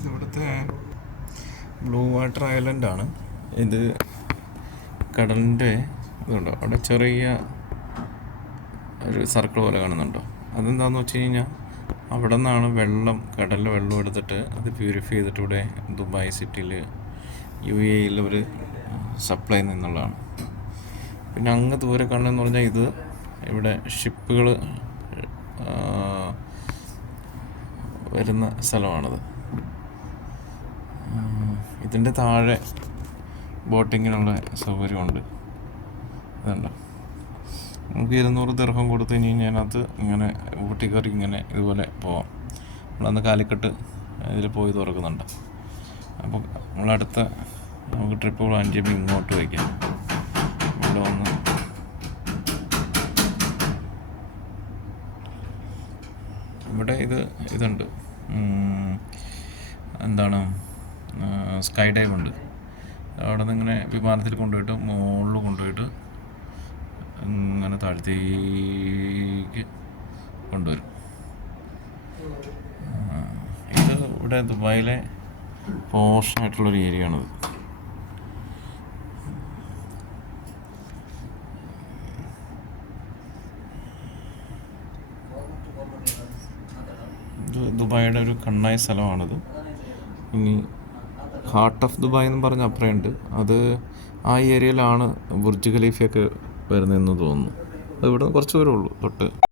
ഇതിവിടുത്തെ blue water ഐലൻഡാണ്. ഇത് കടലിൻ്റെ ഇതുണ്ടോ, അവിടെ ചെറിയ ഒരു സർക്കിൾ പോലെ കാണുന്നുണ്ടോ? അതെന്താണെന്ന് വെച്ച് കഴിഞ്ഞാൽ അവിടെ നിന്നാണ് കടലിലെ വെള്ളം എടുത്തിട്ട് അത് പ്യൂരിഫൈ ചെയ്തിട്ട് ഇവിടെ ദുബായ് സിറ്റിയിൽ UAE ഒരു സപ്ലൈ നിന്നുള്ളതാണ്. പിന്നെ അങ്ങ് ദൂരെ കാണുന്നതെന്ന് പറഞ്ഞാൽ ഇത് ഇവിടെ ഷിപ്പുകൾ വരുന്ന സ്ഥലമാണത്. ഇതിൻ്റെ താഴെ ബോട്ടിങ്ങിനുള്ള സൗകര്യമുണ്ട്. ഇതുണ്ടോ, നമുക്ക് 200 ദിർഹം കൊടുത്തു കഴിഞ്ഞാൽ അതിനകത്ത് ഇങ്ങനെ ഊട്ടി കയറി ഇങ്ങനെ ഇതുപോലെ പോവാം. നമ്മളന്ന് കാലിക്കട്ട് ഇതിൽ പോയി തുറക്കുന്നുണ്ട്. അപ്പോൾ നമുക്ക് ട്രിപ്പ് പ്ലാൻ ചെയ്യുമ്പോൾ ഇങ്ങോട്ട് വയ്ക്കാം. ഇവിടെ വന്ന് ഇവിടെ ഇതുണ്ട്, എന്താണ്, സ്കൈ ഡൈവ് ഉണ്ട്. അവിടെ നിന്ന് ഇങ്ങനെ വിമാനത്തിൽ കൊണ്ടുപോയിട്ട് മുകളിൽ കൊണ്ടുപോയിട്ട് ഇങ്ങനെ താഴത്തേക്ക് കൊണ്ടുവരും. ഇത് ഇവിടെ ദുബായിലെ പോഷായിട്ടുള്ളൊരു ഏരിയ ആണിത്. ഇത് ദുബായിയുടെ ഒരു കണ്ണായ സ്ഥലമാണിത്. ഇനി ഹാർട്ട് ഓഫ് ദുബായ് എന്ന് പറഞ്ഞ അപ്പുറമുണ്ട്. അത് ആ ഏരിയയിലാണ് ബുർജ് ഖലീഫയൊക്കെ വരുന്നതെന്ന് തോന്നുന്നു. അത് ഇവിടെ കുറച്ച് ദൂരമേ ഉള്ളൂ തൊട്ട്.